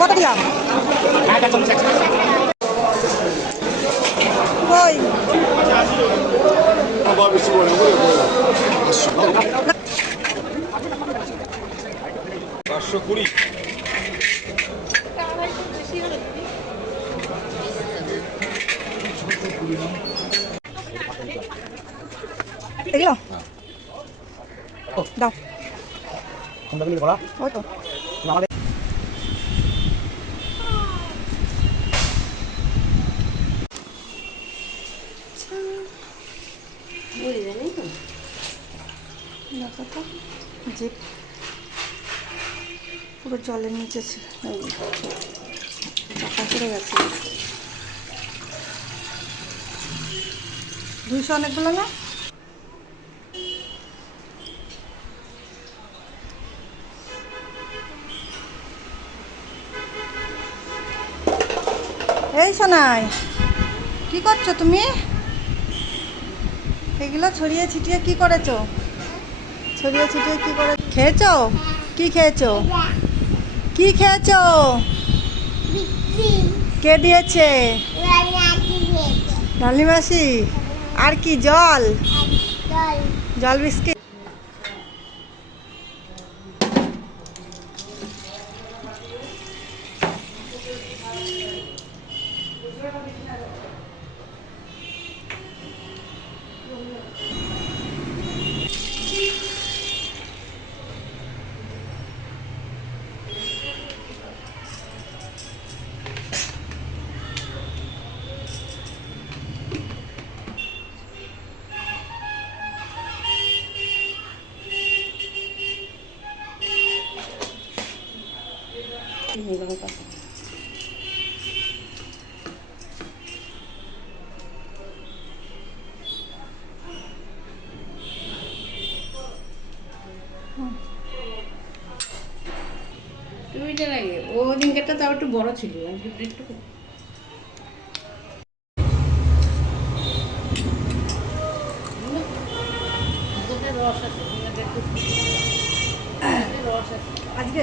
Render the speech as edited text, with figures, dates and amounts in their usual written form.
কত দিলাম কই 520 এগুলো দাও ওই তো জিপ পুরো জলের নিচে চাপা পড়ে গেছে 200 অনেকগুলো না এই সোনাই কি করছো তুমি এগুলো ছড়িয়ে ছিটিয়ে কি করেছো ছড়িয়ে ছিটিয়ে কি করে খেয়েছো কি খেয়েছো কি খেয়েছো কে দিয়েছে লালি মাসি আর কি জল জল বিস্কিট লাগে ও দিনটা তাও একটু বড় ছিল একটু রস আছে আজকে